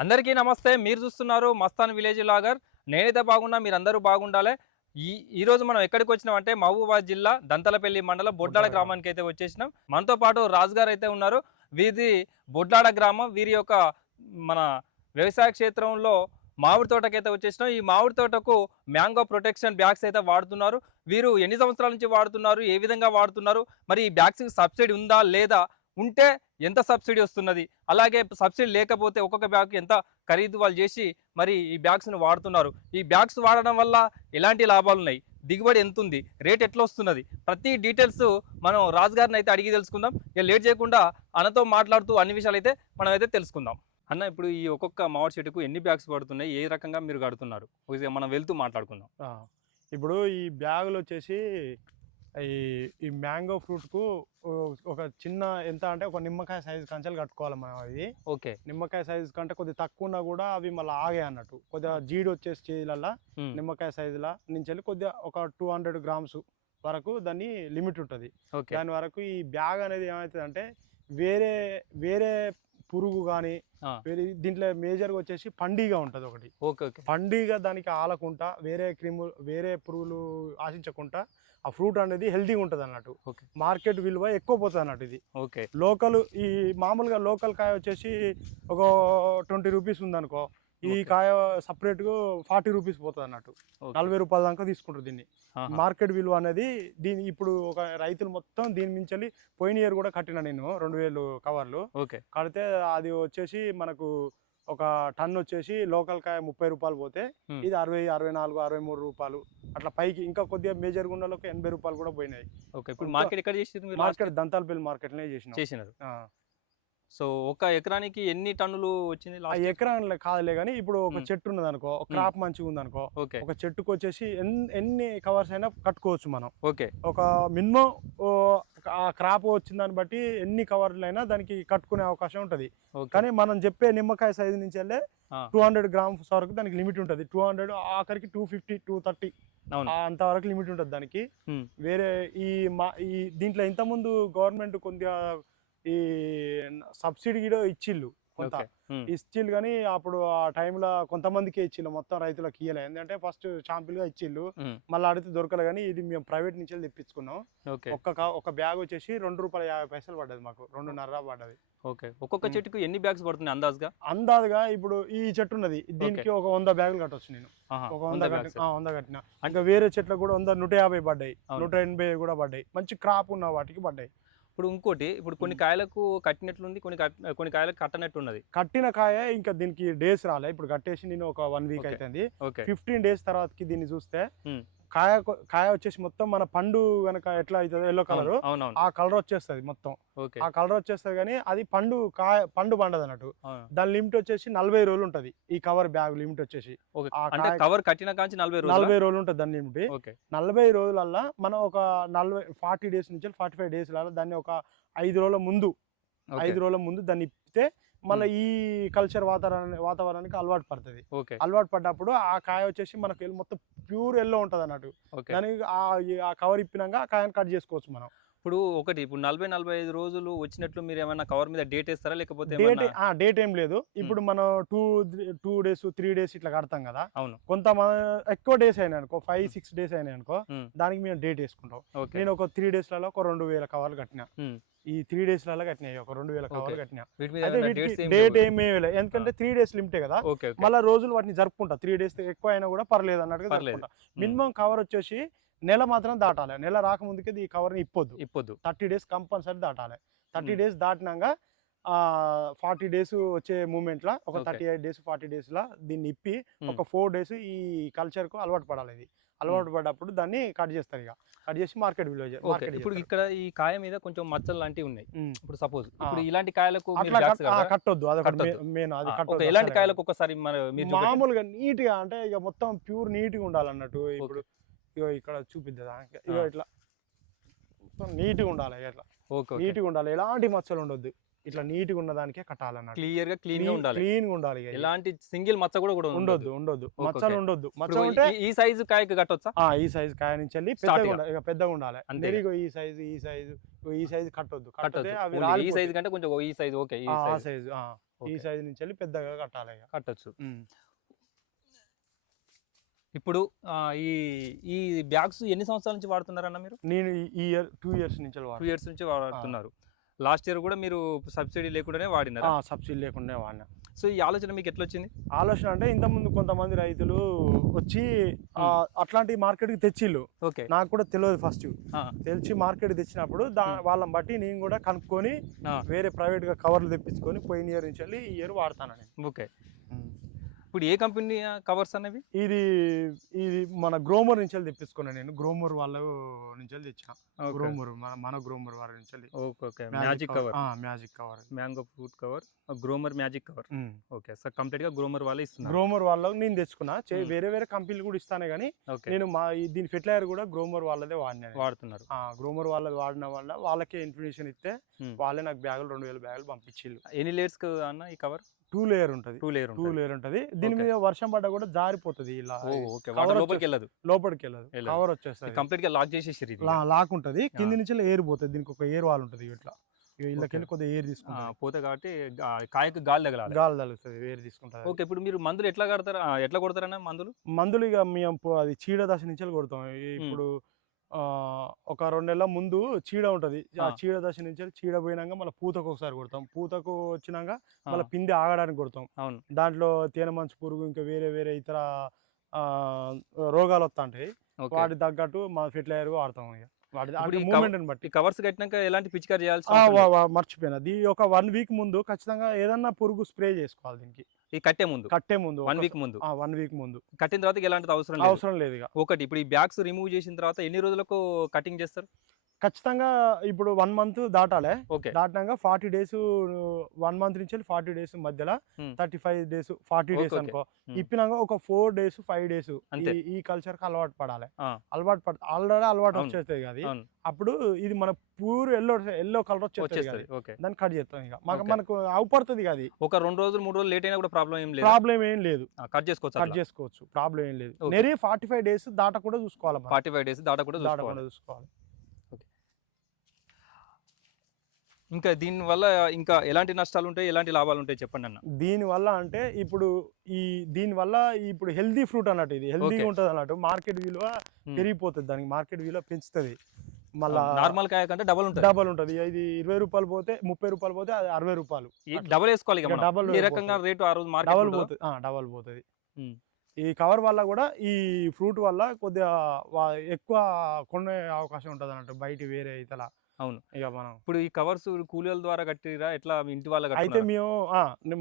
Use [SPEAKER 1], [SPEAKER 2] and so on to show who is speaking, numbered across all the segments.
[SPEAKER 1] అందరికీ నమస్తే. మీరు చూస్తున్నారు మస్తాన్ విలేజ్ లాగర్. నేనైతే బాగున్నా మీరందరూ బాగుండాలి. ఈ ఈ రోజు మనం ఎక్కడికి వచ్చినామంటే మహబూబాద్ జిల్లా దంతలపల్లి మండలం బొడ్లాడ. గ్రామానికి అయితే వచ్చేసినాం. మనతో పాటు రాజు గారు అయితే ఉన్నారు. వీరిది బొడ్లాడ గ్రామం. వీరి యొక్క మన వ్యవసాయ క్షేత్రంలో మామిడి తోటకైతే వచ్చేసినాం. ఈ మామిడి తోటకు మ్యాంగో ప్రొటెక్షన్ బ్యాగ్స్ అయితే వాడుతున్నారు. వీరు ఎన్ని సంవత్సరాల నుంచి వాడుతున్నారు? ఏ విధంగా వాడుతున్నారు? మరి ఈ బ్యాగ్స్కి సబ్సిడీ ఉందా లేదా? ఉంటే ఎంత సబ్సిడీ వస్తున్నది? అలాగే సబ్సిడీ లేకపోతే ఒక్కొక్క బ్యాగ్ ఎంత ఖరీదు వాళ్ళు చేసి మరి ఈ బ్యాగ్స్ను వాడుతున్నారు. ఈ బ్యాగ్స్ వాడడం వల్ల ఎలాంటి లాభాలు ఉన్నాయి? దిగుబడి ఎంత ఉంది రేట్ ఎట్లా వస్తున్నది? ప్రతి డీటెయిల్స్ మనం రాజుగారిని అయితే అడిగి తెలుసుకుందాం. ఇక లేట్ చేయకుండా అన్నతో మాట్లాడుతూ అన్ని విషయాలు అయితే మనం అయితే తెలుసుకుందాం. అన్న ఇప్పుడు ఈ ఒక్కొక్క మామిడి చెట్టుకు ఎన్ని బ్యాగ్స్ పడుతున్నాయి? ఏ రకంగా మీరు కడుతున్నారు? మనం వెళ్తూ మాట్లాడుకుందాం.
[SPEAKER 2] ఇప్పుడు ఈ బ్యాగులు వచ్చేసి ఈ ఈ మ్యాంగో ఫ్రూట్కు ఒక చిన్న ఎంత అంటే ఒక నిమ్మకాయ సైజు కంచెలు కట్టుకోవాలి మనం అవి.
[SPEAKER 1] ఓకే.
[SPEAKER 2] నిమ్మకాయ సైజు కంటే కొద్దిగా తక్కువ ఉన్నా కూడా అవి మళ్ళీ ఆగాయి అన్నట్టు. కొద్దిగా జీడి వచ్చేసి చేయాలల్లా నిమ్మకాయ సైజులా నుంచి వెళ్ళి కొద్దిగా ఒక టూ హండ్రెడ్ గ్రామ్స్ వరకు దాన్ని లిమిట్ ఉంటుంది. దాని వరకు ఈ బ్యాగ్ అనేది ఏమవుతుంది అంటే వేరే వేరే పురుగు కానీ దీంట్లో మేజర్గా వచ్చేసి పండిగా ఉంటుంది ఒకటి. పండిగా దానికి ఆలకుండా వేరే క్రిములు వేరే పురుగులు ఆశించకుండా ఆ ఫ్రూట్ అనేది హెల్తీగా ఉంటుంది అన్నట్టు.
[SPEAKER 1] ఓకే.
[SPEAKER 2] మార్కెట్ విలువ ఎక్కువ పోతుంది అన్నట్టు ఇది.
[SPEAKER 1] ఓకే.
[SPEAKER 2] లోకల్ ఈ మామూలుగా లోకల్ కాయ వచ్చేసి ఒక ట్వంటీ రూపీస్ ఉందనుకో ఈ. కాయ సపరేట్గా ఫార్టీ రూపీస్ పోతుంది అన్నట్టు. నలభై రూపాయల దాకా తీసుకుంటారు దీన్ని. మార్కెట్ విలువ అనేది దీని ఇప్పుడు ఒక రైతులు మొత్తం దీని మించి పోయిన ఇయర్ కూడా కట్టిన నేను రెండు వేలు కవర్లు.
[SPEAKER 1] ఓకే.
[SPEAKER 2] కడితే అది వచ్చేసి మనకు ఒక టన్ వచ్చేసి లోకల్ కాయ ముప్పై రూపాయలు పోతే. ఇది అరవై అరవై నాలుగు అరవై మూడు రూపాయలు. అట్లా పైకి ఇంకా కొద్దిగా మేజర్ గుండెలకు ఎనభై రూపాయలు కూడా పోయినాయి.
[SPEAKER 1] ఓకే ఇప్పుడు మార్కెట్ ఎక్కడ చేసింది?
[SPEAKER 2] మార్కెట్ దంతాలపల్లి మార్కెట్లోనే చేసిన.
[SPEAKER 1] చేసినారు. సో ఒక ఎకరానికి ఎన్ని టన్నులు వచ్చింది
[SPEAKER 2] ఎకరాన్లో కాదులే కానీ ఇప్పుడు ఒక. చెట్టు ఉన్నది అనుకో ఒక క్రాప్ మంచిగా ఉంది అనుకో
[SPEAKER 1] ఓకే.
[SPEAKER 2] ఒక చెట్టుకు వచ్చేసి ఎన్- ఎన్ని కవర్స్ అయినా కట్టుకోవచ్చు మనం.
[SPEAKER 1] ఓకే.
[SPEAKER 2] ఒక మినిమం ఆ క్రాప్ వచ్చిన దాన్ని బట్టి ఎన్ని కవర్లు అయినా దానికి కట్టుకునే అవకాశం ఉంటుంది. కానీ మనం చెప్పే నిమ్మకాయ సైజు నుంచి వెళ్ళే టూ హండ్రెడ్ గ్రామ్స్ వరకు దానికి లిమిట్ ఉంటుంది. టూ హండ్రెడ్ ఆఖరికి టూ ఫిఫ్టీ టూ థర్టీ అంతవరకు లిమిట్ ఉంటుంది దానికి. వేరే ఈ మా ఈ దీంట్లో ఇంతకుముందు గవర్నమెంట్ కొద్దిగా ఈ సబ్సిడీ కూడా ఇచ్చిళ్ళు. కొంత
[SPEAKER 1] ఉమ్,
[SPEAKER 2] ఇచ్చిళ్ళు కానీ అప్పుడు ఆ టైంలో కొంతమందికే ఇచ్చిళ్ళు మొత్తం రైతులకు ఇయ్యలే. ఎందుకంటే ఫస్ట్గా ఇచ్చిళ్ళు. మళ్ళీ అడిగితే దొరకలే కానీ ఇది మేము ప్రైవేట్ నుంచి తెప్పించుకున్నాం. ఒక్క ఒక బ్యాగ్ వచ్చేసి రెండు రూపాయల యాభై పైసలు పడ్డది మాకు. రెండున్నర పడ్డది.
[SPEAKER 1] ఓకే. ఒక్కొక్క. చెట్టుకు ఎన్ని బ్యాగ్స్ పడుతున్నాయి అందాజుగా?
[SPEAKER 2] అందాదుగా ఇప్పుడు ఈ చెట్టు ఉన్నది. దీనికి ఒక వంద బ్యాగులు కట్టొచ్చు నేను. ఒక
[SPEAKER 1] వంద
[SPEAKER 2] వంద. కట్టిన ఇంకా వేరే చెట్లకు కూడా వంద నూట యాభై పడ్డాయి. నూట ఎనభై కూడా పడ్డాయి. మంచి క్రాప్ ఉన్న వాటికి పడ్డాయి.
[SPEAKER 1] ఇప్పుడు ఇంకోటి ఇప్పుడు కొన్ని. కాయలకు కట్టినట్లుంది కొన్ని కొన్ని కాయలకు కట్టనట్టు ఉన్నది
[SPEAKER 2] కట్టిన కాయ ఇంకా దీనికి డేస్ రాలే ఇప్పుడు కట్టేసి నేను ఒక వన్ వీక్. అవుతుంది
[SPEAKER 1] ఓకే
[SPEAKER 2] ఫిఫ్టీన్ డేస్ తర్వాతకి దీన్ని చూస్తే. కాయ కాయ వచ్చేసి మొత్తం మన పండు గనక ఎట్లా అవుతుంది ఎల్లో కలర్ ఆ కలర్ వచ్చేస్తుంది మొత్తం. ఆ కలర్ వచ్చేస్తుంది కానీ అది పండు కాయ పండు పండదు అన్నట్టు. దాని లిమిట్ వచ్చేసి నలభై రోజులు ఉంటది ఈ కవర్ బ్యాగ్ లిమిట్ వచ్చేసి.
[SPEAKER 1] కవర్ కట్టిన కాంచి నలభై రోజులు?
[SPEAKER 2] నలభై రోజులు ఉంటుంది దాని లిమిట్. నలభై రోజులల్లా మనం ఒక నలభై ఫార్టీ డేస్ నుంచి ఫార్టీ ఫైవ్ డేస్ దాన్ని ఒక ఐదు రోజుల ముందు ఐదు రోజుల ముందు దాన్ని ఇప్పితే మళ్ళీ ఈ కల్చర్ వాతావరణ వాతావరణానికి అలవాటు పడుతుంది. అలవాటు పడ్డప్పుడు ఆ కాయ వచ్చేసి మనకి మొత్తం ప్యూర్ ఎల్లో ఉంటుంది అన్నట్టు దానికి ఆ కవర్ ఇప్పినాక ఆ కాయని కట్ చేసుకోవచ్చు మనం.
[SPEAKER 1] ఇప్పుడు ఒకటి ఇప్పుడు నలభై నలభై ఐదు రోజులు వచ్చినట్లు మీరు ఏమైనా కవర్ మీద డేట్ వేస్తారా? లేకపోతే
[SPEAKER 2] డేట్ డేట్ ఏం లేదు. ఇప్పుడు మనం two two days three days ఇట్లా కడతాం కదా?
[SPEAKER 1] అవును.
[SPEAKER 2] కొంత ఎక్కువ డేస్ అయినాయి అనుకో ఫైవ్ సిక్స్ డేస్ అయినాయి అనుకో దానికి మేము డేట్ వేసుకుంటాం. నేను ఒక త్రీ డేస్లలో ఒక రెండు వేల కవర్లు కట్టిన. ఈ త్రీ డేస్లలో కట్టినాయి ఒక రెండు వేల కవర్లు. కట్టినా. డేట్? ఏమీ లేదు. ఎందుకంటే త్రీ డేస్ లిమిటే కదా? మళ్ళీ రోజులు వాటిని జరుపుకుంటా. త్రీ డేస్ ఎక్కువ అయినా కూడా పర్లేదు అన్నట్టుగా మినిమం కవర్ వచ్చేసి నెల మాత్రం దాటాలి నెల రాకముందుకే ఈ కవర్ని ఇప్పొద్దు
[SPEAKER 1] ఇప్పొద్దు
[SPEAKER 2] థర్టీ డేస్ కంపల్సరీ దాటాలి థర్టీ. డేస్ దాటినాక ఫార్టీ డేస్ వచ్చే మూమెంట్లో ఒక. థర్టీ ఎయిట్ డేస్ ఫార్టీ డేస్లో దీన్ని ఇప్పి. ఒక ఫోర్ డేస్ ఈ కల్చర్కు అలవాటు పడాలి ఇది అలవాటు పడ్డప్పుడు దాన్ని కట్ చేస్తారు ఇక కట్ చేసి మార్కెట్ విలువ
[SPEAKER 1] ఇప్పుడు ఇక్కడ ఈ కాయ మీద కొంచెం మచ్చలు లాంటివి ఉన్నాయి ఇప్పుడు సపోజ్ ఇప్పుడు. ఇలాంటి కాయలకు?
[SPEAKER 2] కట్టొద్దు అదొకటి. మెయిన్ అది కట్టొద్దు అసలే.
[SPEAKER 1] కాయలకు ఒకసారి.
[SPEAKER 2] మామూలుగా నీట్గా అంటే ఇక మొత్తం ప్యూర్ నీట్గా ఉండాలన్నట్టు ఇప్పుడు ఇగో ఇక్కడ చూపిద్దా ఇగో. ఇట్లా. మొత్తం నీట్గా ఉండాలి ఇట్లా.
[SPEAKER 1] Okay okay.
[SPEAKER 2] నీట్గా ఉండాలి. ఎలాంటి మచ్చలు ఉండొద్దు. ఇట్లా నీట్గా ఉన్నదానికే కట్టాలన్నట్టు.
[SPEAKER 1] క్లియర్గా క్లీన్గా ఉండాలి.
[SPEAKER 2] క్లీన్గా ఉండాలి.
[SPEAKER 1] ఎలాంటి సింగిల్ మచ్చ కూడా కూడా
[SPEAKER 2] ఉండొద్దు. ఉండొద్దు మచ్చలు. ఉండొద్దు. మచ్చ ఉంటే
[SPEAKER 1] ఈ- సైజు కాయకు కట్టొచ్చా?
[SPEAKER 2] ఆ, ఈ సైజ్ కాయ నుంచి వెళ్ళి పెద్దగా. ఉండాలి. ఇక పెద్దగా ఉండాలి. ఈ సైజు ఈ సైజు ఈ సైజు కట్టొద్దు. కట్టితే అవి
[SPEAKER 1] ఈ. సైజు కంటే కొంచెం ఈ సైజు ఓకే ఈ సైజు.
[SPEAKER 2] ఈ. సైజు నుంచి వెళ్ళి పెద్దగా కట్టాలి
[SPEAKER 1] కట్టొచ్చు. ఇప్పుడు ఈ ఈ బ్యాగ్స్ ఎన్ని సంవత్సరాల నుంచి వాడుతున్నారన్న మీరు?
[SPEAKER 2] నేను ఈ- ఇయర్ టూ ఇయర్స్ నుంచి
[SPEAKER 1] టూ ఇయర్స్ నుంచి వాడుతున్నారు. లాస్ట్ ఇయర్ కూడా మీరు సబ్సిడీ లేకుండానే వాడినారు?
[SPEAKER 2] సబ్సిడీ లేకుండా వాడినా.
[SPEAKER 1] సో ఈ ఆలోచన మీకు ఎట్లా వచ్చింది
[SPEAKER 2] ఆలోచన అంటే ఇంతకుముందు కొంతమంది రైతులు వచ్చి అట్లాంటి మార్కెట్కి తెచ్చిళ్ళు.
[SPEAKER 1] ఓకే.
[SPEAKER 2] నాకు కూడా తెలియదు ఫస్ట్. తెలిసి మార్కెట్ తెచ్చినప్పుడు దా. వాళ్ళని బట్టి నేను కూడా కనుక్కొని. వేరే ప్రైవేట్గా కవర్లు తెప్పించుకొని పోయిన ఇయర్ నుంచి వెళ్ళి ఈ ఇయర్ వాడతాను
[SPEAKER 1] ఓకే. ఇప్పుడు ఏ కంపెనీ కవర్స్ అనేవి?
[SPEAKER 2] ఇది ఇది మన గ్రోమర్ నుంచి వెళ్ళి తెప్పించుకున్నాను నేను. గ్రోమర్ వాళ్ళ నుంచి వెళ్ళి తెచ్చిన. గ్రోమర్ మన మన గ్రోమర్ వారి నుంచి వెళ్ళి.
[SPEAKER 1] Okay okay. Magic cover
[SPEAKER 2] magic cover
[SPEAKER 1] mango fruit cover Gromor magic cover okay sir. కంప్లీట్గా గ్రోమర్ వాళ్ళే ఇస్తున్నారు.
[SPEAKER 2] గ్రోమర్ వాళ్ళకు నేను తెచ్చుకున్నా. వేరే వేరే కంపెనీలు కూడా ఇస్తానే కానీ నేను మా దీని ఫెర్టిలైజర్ కూడా గ్రోమర్ వాళ్ళదే వాడినా
[SPEAKER 1] వాడుతున్నారు.
[SPEAKER 2] గ్రోమర్ వాళ్ళది వాడిన వల్ల వాళ్ళకే ఇన్ఫర్మేషన్ ఇస్తే. వాళ్ళే నాకు బ్యాగులు రెండు వేల బ్యాగులు పంపించిల్లు
[SPEAKER 1] ఎన్ని లేయర్స్ అన్న ఈ కవర్
[SPEAKER 2] టూ లేయర్ ఉంటది.
[SPEAKER 1] టూ లేయర్
[SPEAKER 2] టూ లేయర్ ఉంటది. దీని. మీద వర్షం పడ్డా కూడా జారిపోతుంది ఇలా.
[SPEAKER 1] లోపలికి వెళ్ళదు.
[SPEAKER 2] లోపలికి వెళ్ళదు. కవర్ వచ్చేస్తుంది.
[SPEAKER 1] కంప్లీట్గా లాక్
[SPEAKER 2] లా- లాక్ ఉంటది. కింది నుంచి ఎయిర్ పోతుంది. దీనికి ఒక ఎయిర్ వాల్ ఉంటది ఇట్లా. ఇళ్ళకి
[SPEAKER 1] Okay.
[SPEAKER 2] వెళ్ళి కొద్దిగా ఎయిర్
[SPEAKER 1] ఆ,
[SPEAKER 2] తీసుకుంటుంది.
[SPEAKER 1] పోతే కాబట్టి కాయకు గాలి తగలాలి.
[SPEAKER 2] గాలి తగులుతుంది ఎయిర్ తీసుకుంటుంది.
[SPEAKER 1] ఓకే ఇప్పుడు మీరు మందులు ఎట్లా కడతారు? ఎట్లా కొడతారన్న మందులు?
[SPEAKER 2] మందులు ఇక మేము అది చీడ దశ నుంచి కొడతాం. ఇప్పుడు ఒక రెండు నెలల ముందు చీడ ఉంటది. ఆ. చీడ దశ నుంచి చీడ పోయినాక మళ్ళీ పూతకు ఒకసారి కొడతాం. పూతకు వచ్చినాక మళ్ళీ పిండి ఆగడానికి కొడతాం.
[SPEAKER 1] అవును.
[SPEAKER 2] దాంట్లో తేనె మంచు పురుగు ఇంకా వేరే వేరే ఇతర రోగాలు వస్తుంటాయి.
[SPEAKER 1] ఓకే.
[SPEAKER 2] వాటికి తగ్గట్టు మా ఫెర్టిలైజర్ వాడతాం ఇక. వాటి బట్టి.
[SPEAKER 1] కవర్స్ కట్టినాక ఎలాంటి పిచికారి చేయాల్సి
[SPEAKER 2] మర్చిపోయినా. ఇది ఒక వన్ వీక్ ముందు ఖచ్చితంగా ఏదన్నా పురుగు స్ప్రే చేసుకోవాలి దీనికి.
[SPEAKER 1] ఈ కట్టే ముందు.
[SPEAKER 2] కట్టే ముందు
[SPEAKER 1] వన్ వీక్ ముందు.
[SPEAKER 2] వన్ వీక్ ముందు.
[SPEAKER 1] కట్టిన తర్వాత ఎలాంటి అవసరం లేదు.
[SPEAKER 2] అవసరం లేదు ఇక.
[SPEAKER 1] ఒకటి ఇప్పుడు ఈ బ్యాగ్స్ రిమూవ్ చేసిన తర్వాత ఎన్ని రోజులకు కటింగ్ చేస్తారు?
[SPEAKER 2] ఖచ్చితంగా ఇప్పుడు వన్ మంత్ దాటాలి
[SPEAKER 1] ఓకే
[SPEAKER 2] దాటినాక ఫార్టీ డేస్ వన్ మంత్ నుంచి ఫార్టీ డేస్ మధ్యలో. Thirty five days forty days. అనుకో. ఇప్పినాక ఒక ఫోర్ డేస్ ఫైవ్ డేస్. ఈ కల్చర్కి అలవాటు పడాలి. అలవాటు పడ ఆల్రెడీ అలవాటు
[SPEAKER 1] అవును.
[SPEAKER 2] వచ్చేస్తుంది అది అప్పుడు ఇది మన ప్యూర్ ఎల్లో ఎల్లో కలర్ వచ్చేస్తుంది దాన్ని కట్ చేస్తాం ఇక మాకు. మనకు అవుపడుతుంది కదా అది
[SPEAKER 1] ఒక రెండు రోజులు మూడు రోజులు లేట్ అయినా కూడా ప్రాబ్లం ఏం లేదు
[SPEAKER 2] ప్రాబ్లం ఏం లేదు
[SPEAKER 1] కట్ చేసుకోవచ్చు
[SPEAKER 2] కట్ చేసుకోవచ్చు ప్రాబ్లం ఏం లేదు. నెరీ ఫార్టీ ఫైవ్ డేస్ దాట కూడా చూసుకోవాలి.
[SPEAKER 1] ఫార్టీ ఫైవ్ డేస్ దాటా కూడా
[SPEAKER 2] దాట కూడా చూసుకోవాలి
[SPEAKER 1] ఇంకా దీని వల్ల ఇంకా ఎలాంటి నష్టాలు ఉంటాయి ఎలాంటి లాభాలు ఉంటాయి చెప్పండి అన్న.
[SPEAKER 2] దీని వల్ల అంటే ఇప్పుడు ఈ దీని వల్ల ఇప్పుడు హెల్దీ ఫ్రూట్ అన్నట్టు ఇది. హెల్దీగా
[SPEAKER 1] Okay.
[SPEAKER 2] ఉంటుంది అన్నట్టు. మార్కెట్ విలువ. పెరిగిపోతుంది. దానికి మార్కెట్ విలువ పెంచుతుంది. మళ్ళా
[SPEAKER 1] నార్మల్ కాయ కంటే డబల్ ఉంటుంది.
[SPEAKER 2] డబల్ ఉంటుంది. ఇది ఇరవై రూపాయలు పోతే ముప్పై రూపాయలు పోతే అది అరవై రూపాయలు.
[SPEAKER 1] డబల్ వేసుకోవాలి
[SPEAKER 2] double
[SPEAKER 1] ఈ రకంగా రేటు ఆ రోజు
[SPEAKER 2] డబల్ పోతుంది. డబల్ పోతుంది. ఈ కవర్ వల్ల కూడా ఈ ఫ్రూట్ వల్ల కొద్దిగా ఎక్కువ కొనే అవకాశం ఉంటుంది అన్నట్టు బయట వేరే ఇతల
[SPEAKER 1] అవును.
[SPEAKER 2] ఇక మనం
[SPEAKER 1] ఇప్పుడు ఈ కవర్స్ కూలీల ద్వారా కట్టిరా ఎట్లా ఇంటి వాళ్ళ
[SPEAKER 2] అయితే మేము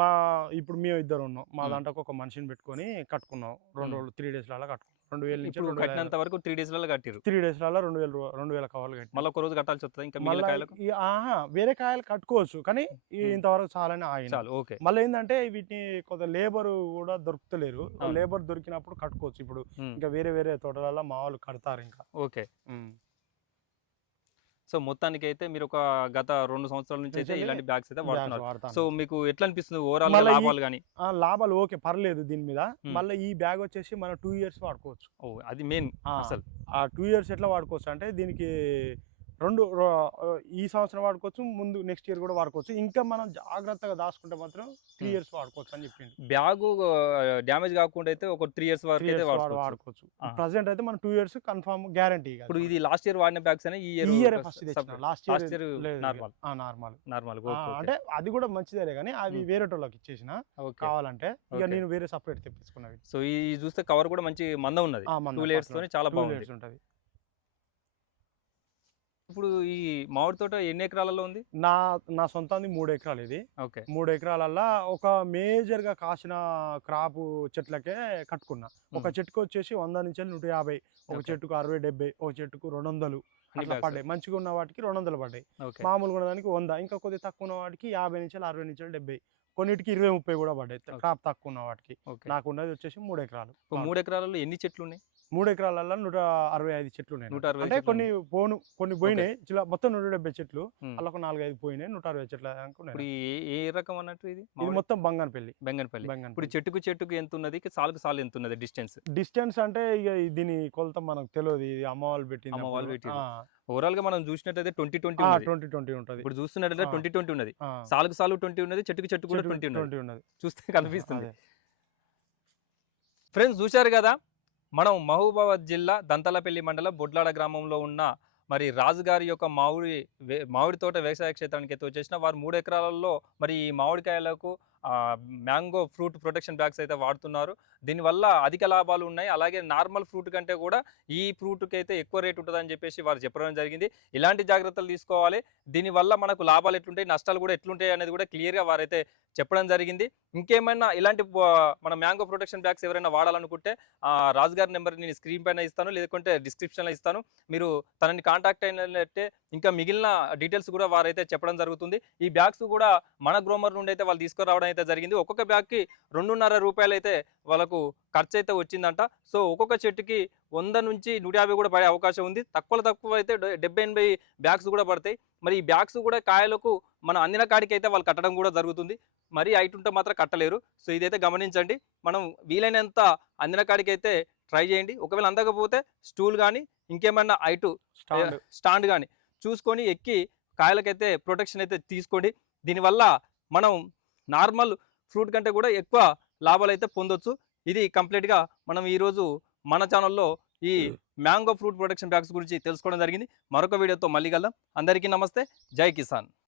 [SPEAKER 2] మా ఇప్పుడు మేము ఇద్దరు ఉన్నాం మా. దాంట్లో ఒక మనిషిని పెట్టుకొని కట్టుకున్నాం రెండు. రోజులు త్రీ డేస్లలో కట్టుకున్నాం రెండు వేల నుంచి
[SPEAKER 1] ఇప్పుడు కట్టినంత వరకు త్రీ డేస్లలో కట్టిరు
[SPEAKER 2] త్రీ డేస్లలో రెండు వేల రెండు వేల కవర్లు కట్టి
[SPEAKER 1] మళ్ళీ ఒక రోజు కట్టాల్సి వస్తుంది ఇంకా మిగిలిన కాయలకు?
[SPEAKER 2] ఆహా వేరే కాయలు కట్టుకోవచ్చు కానీ. ఇంతవరకు చాలని ఆగిన
[SPEAKER 1] చాలు ఓకే.
[SPEAKER 2] మళ్ళీ ఏంటంటే వీటిని కొంత లేబర్ కూడా దొరుకుతలేరు. లేబర్ దొరికినప్పుడు కట్టుకోవచ్చు. ఇప్పుడు ఇంకా వేరే వేరే తోటలలో మా వాళ్ళు కడతారు ఇంకా.
[SPEAKER 1] ఓకే. సో మొత్తానికి అయితే మీరు ఒక గత రెండు సంవత్సరాల నుంచి అయితే ఇలాంటి బ్యాగ్స్ అయితే వాడుతున్నారు.
[SPEAKER 2] వాడతాను.
[SPEAKER 1] సో మీకు ఎట్లా అనిపిస్తుంది ఓవరాల్ లాభాలు కానీ
[SPEAKER 2] లాభాలు ఓకే పర్లేదు దీని మీద. మళ్ళీ ఈ బ్యాగ్ వచ్చేసి మనం టూ ఇయర్స్ వాడుకోవచ్చు.
[SPEAKER 1] అది మెయిన్ అసలు.
[SPEAKER 2] ఆ టూ ఇయర్స్ ఎట్లా వాడుకోవచ్చు అంటే దీనికి రెండు ఈ సంవత్సరం వాడుకోవచ్చు ముందు నెక్స్ట్ ఇయర్ కూడా వాడుకోవచ్చు. ఇంకా మనం జాగ్రత్తగా దాచుకుంటే మాత్రం త్రీ. ఇయర్స్ వాడుకోవచ్చు అని చెప్పింది
[SPEAKER 1] బ్యాగ్ డ్యామేజ్ కాకుండా అయితే ఒక త్రీ ఇయర్స్ వరకు వాడుకోవచ్చు.
[SPEAKER 2] ప్రజెంట్ అయితే మనం టూ ఇయర్స్ కన్ఫర్మ్ గ్యారంటీ
[SPEAKER 1] ఇప్పుడు ఇది లాస్ట్ ఇయర్ వాడిన బ్యాగ్స్ అనే ఈ year
[SPEAKER 2] first last year
[SPEAKER 1] normal.
[SPEAKER 2] Normal.
[SPEAKER 1] Normal.
[SPEAKER 2] అంటే అది కూడా మంచిదే కానీ అవి. వేరే వాళ్ళకి ఇచ్చేసిన కావాలంటే ఇక. నేను వేరే సపరేట్ తెప్పించుకున్నవి.
[SPEAKER 1] సో ఈ చూస్తే కవర్ కూడా మంచి మందం ఉన్నది. టూ లేయర్స్ తోని చాలా బాగుంది.
[SPEAKER 2] ఉంటుంది.
[SPEAKER 1] ఇప్పుడు ఈ మామిడి తోట ఎన్ని ఎకరాలలో ఉంది?
[SPEAKER 2] నా నా సొంతంది మూడు ఎకరాలు ఇది.
[SPEAKER 1] ఓకే.
[SPEAKER 2] మూడు ఎకరాలల్లో ఒక మేజర్గా కాసిన క్రాప్ చెట్లకే కట్టుకున్నా. ఒక. చెట్టుకు వచ్చేసి వంద నుంచి నూట యాభై ఒక. చెట్టుకు అరవై డెబ్బై ఒక చెట్టుకు రెండు వందలు అట్లా. పడ్డాయి. మంచిగా ఉన్న వాటికి రెండు వందలు పడ్డాయి. మామూలుగా ఉన్న దానికి వంద ఇంకా కొద్దిగా తక్కువ ఉన్న వాటికి యాభై నుంచి అరవై నుంచి డెబ్బై కొన్నిటికి ఇరవై ముప్పై కూడా పడ్డాయి. క్రాప్ తక్కువ ఉన్న వాటికి. నాకు ఉన్నది వచ్చేసి మూడు ఎకరాలు.
[SPEAKER 1] మూడు ఎకరాలలో ఎన్ని చెట్లు ఉన్నాయి?
[SPEAKER 2] మూడు ఎకరాలలో నూట అరవై ఐదు చెట్లు ఉన్నాయి
[SPEAKER 1] నూట అరవై
[SPEAKER 2] అంటే కొన్ని పోను కొన్ని పోయినాయి. ఇలా మొత్తం నూట డెబ్బై చెట్లు. అలా ఒక నాలుగు ఐదు పోయినాయి. నూట అరవై చెట్ల.
[SPEAKER 1] ఇప్పుడు ఈ- ఏ రకం అన్నట్టు ఇది?
[SPEAKER 2] ఇది? మొత్తం బంగానపల్లి.
[SPEAKER 1] బెంగన్పల్లి. ఇప్పుడు చెట్టుకు చెట్టుకు ఎంత ఉన్నది? సాలుకు సాలు ఎంత ఉన్నది డిస్టెన్స్?
[SPEAKER 2] డిస్టెన్స్ అంటే ఇక దీని కొలత మనకు తెలియదు ఇది అమ్మ వాళ్ళు పెట్టింది
[SPEAKER 1] అమ్మ వాళ్ళు పెట్టింది. ఓవరాల్గా మనం చూసినట్టయితే ట్వంటీ ట్వంటీ
[SPEAKER 2] ట్వంటీ ట్వంటీ ఉంటది.
[SPEAKER 1] ఇప్పుడు చూస్తున్నట్టయితే
[SPEAKER 2] ఆ.
[SPEAKER 1] ట్వంటీ ట్వంటీ ఉన్నది. సాలుకు సాలు ట్వంటీ ఉన్నది చెట్టుకు చెట్టు కూడా ట్వంటీ ఉన్నది.
[SPEAKER 2] 20 ఉన్నది.
[SPEAKER 1] చూస్తే కనిపిస్తుంది. ఫ్రెండ్స్ చూశారు కదా? మనం మహబూబాబాద్ జిల్లా దంతలపల్లి మండలం బొడ్లాడ గ్రామంలో ఉన్న మరి రాజుగారి యొక్క మామిడి మామిడి తోట వ్యవసాయ క్షేత్రానికి అయితే వచ్చేసిన వారు మూడు ఎకరాలలో మరి ఈ మామిడికాయలకు మ్యాంగో ఫ్రూట్ ప్రొటెక్షన్ బ్యాగ్స్ అయితే వాడుతున్నారు. దీనివల్ల అధిక లాభాలు ఉన్నాయి. అలాగే నార్మల్ ఫ్రూట్ కంటే కూడా ఈ ఫ్రూట్కి అయితే ఎక్కువ రేట్ ఉంటుందని చెప్పేసి వారు చెప్పడం జరిగింది. ఇలాంటి జాగ్రత్తలు తీసుకోవాలి. దీనివల్ల మనకు లాభాలు ఎట్లుంటాయి నష్టాలు కూడా ఎట్లుంటాయి అనేది కూడా క్లియర్గా వారైతే చెప్పడం జరిగింది. ఇంకేమైనా ఇలాంటి మన మ్యాంగో ప్రొటెక్షన్ బ్యాగ్స్ ఎవరైనా వాడాలనుకుంటే ఆ, రాజు గారి నెంబర్ నేను స్క్రీన్ పైన ఇస్తాను. లేకుంటే డిస్క్రిప్షన్లో ఇస్తాను. మీరు తనని కాంటాక్ట్ అయినట్టే ఇంకా మిగిలిన డీటెయిల్స్ కూడా వారైతే చెప్పడం జరుగుతుంది. ఈ బ్యాగ్స్ కూడా మన గ్రోమర్ నుండి అయితే వాళ్ళు తీసుకురావడం అయితే జరిగింది. ఒక్కొక్క బ్యాగ్కి రెండున్నర రూపాయలు అయితే వాళ్ళకు ఖర్చు అయితే వచ్చిందంట. సో ఒక్కొక్క చెట్టుకి వంద నుంచి నూట యాభై కూడా పడే అవకాశం ఉంది. తక్కువలో తక్కువ అయితే డెబ్బై ఎనభై బ్యాగ్స్ కూడా పడతాయి. మరి ఈ బ్యాగ్స్ కూడా కాయలకు మన అందిన కాడికి అయితే వాళ్ళు కట్టడం కూడా జరుగుతుంది. మరీ హైట్ ఉంటే మాత్రం కట్టలేరు. సో ఇదైతే గమనించండి. మనం వీలైనంత అందిన కాడికి అయితే ట్రై చేయండి. ఒకవేళ అందకపోతే స్టూల్ కానీ ఇంకేమైనా హైటు
[SPEAKER 2] స్టాండ్.
[SPEAKER 1] కానీ చూసుకొని ఎక్కి కాయలకైతే ప్రొటెక్షన్ అయితే తీసుకోండి. దీనివల్ల మనం నార్మల్ ఫ్రూట్ కంటే కూడా ఎక్కువ లాభాలు అయితే పొందొచ్చు. ఇది కంప్లీట్గా మనం ఈరోజు మన ఛానల్లో ఈ మ్యాంగో ఫ్రూట్ ప్రొటెక్షన్ బ్యాగ్స్ గురించి తెలుసుకోవడం జరిగింది. మరొక వీడియోతో మళ్ళీ కలదాం అందరికీ నమస్తే. జై కిసాన్.